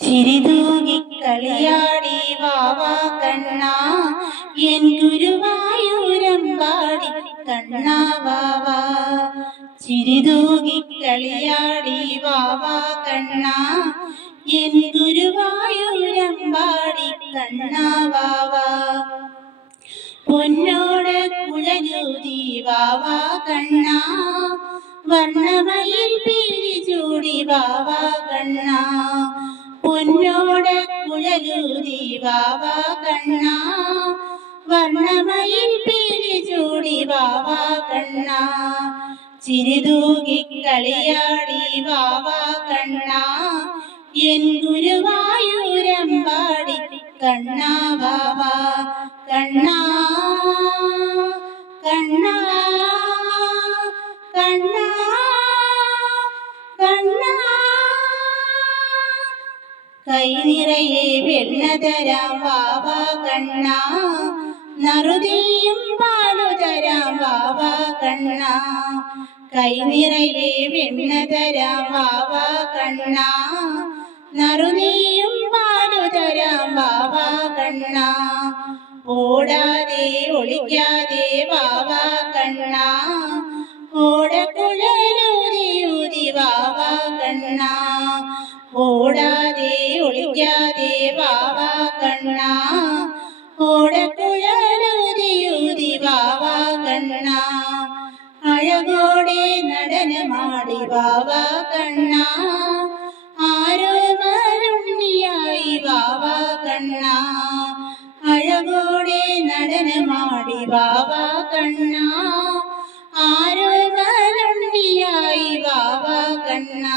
ചിരിതൂകി കളിയാടി വാവാ കണ്ണാ N ഗുരുവായൂരമ്പാടി കണ്ണാ വാവാ. ചിരിതൂകി കളിയാടി വാവാ കണ്ണാ N ഗുരുവായൂരമ്പാടി കണ്ണാ വാവാ. പൊന്നോട് കുഴലൂതി വാവാ കണ്ണാ വർണ്ണമയിൽ പീലി ചൂടി വാവാ കണ്ണാ. പൊന്നോട് കുഴലൂതി വാവാ കണ്ണാ വർണ്ണമയിൽ പീലി ചൂടി വാവാ കണ്ണാ. ചിരിതൂകി കളിയാടി വാവാ കണ്ണാ N ഗുരുവായൂരമ്പാടി കണ്ണാ വാവാ. കണ്ണാ കണ്ണാ കണ്ണാ കണ്ണാ. കൈ നിറയെ വെണ്ണ തരാം വാവാ കണ്ണാ നറുതിയും പാലു തരാം വാവാ കണ്ണാ. കൈ നിറയെ വെണ്ണ തരാം വാവാ കണ്ണാ നറുതിയും പാലു തരാം വാവാ കണ്ണാ. ഓടാതെ ഒളിക്കാതെ വാവാ കണ്ണാ ഓടക്കുഴലൂതി വാവാ കണ്ണാ. ഓടാതെ ഒളിക്കാതെ വാവാ കണ്ണാ ഓടക്കുഴലൂതി വാവാ കണ്ണാ. അഴകോടെ നടനമാടി വാവാ കണ്ണാ ആരോമലുണ്ണിയായി വാവാ കണ്ണാ. അഴകോടെ നടനമാടി വാവാ കണ്ണാ ആരോമലുണ്ണിയായി വാവാ കണ്ണാ.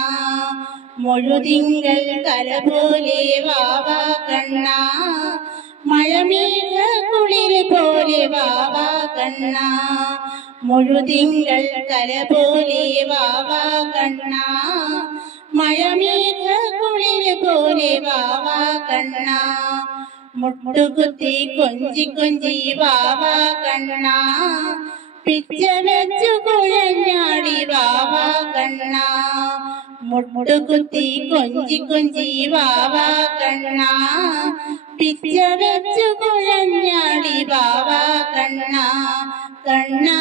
മുഴുതിങ്കൾ കല പോലെ വാവാ കണ്ണാ മഴമേഘ കുളിര് പോലെ വാവാ കണ്ണാ. മുഴുതിങ്കൾ കല പോലെ വാവാ കണ്ണാ മഴമേഘ കുളിര് പോലെ വാവാ കണ്ണാ. മുട്ടുകുത്തി കൊഞ്ചി കൊഞ്ചി വാവാ കണ്ണാ പിച്ച വെച്ചു കുഴഞ്ഞാടി വാവാ കണ്ണാ. മുട്ടുകുത്തി കൊഞ്ചി കൊഞ്ചി വാവാ കണ്ണാ പിച്ച വെച്ചു കുഴഞ്ഞാടി വാവാ കണ്ണാ. കണ്ണാ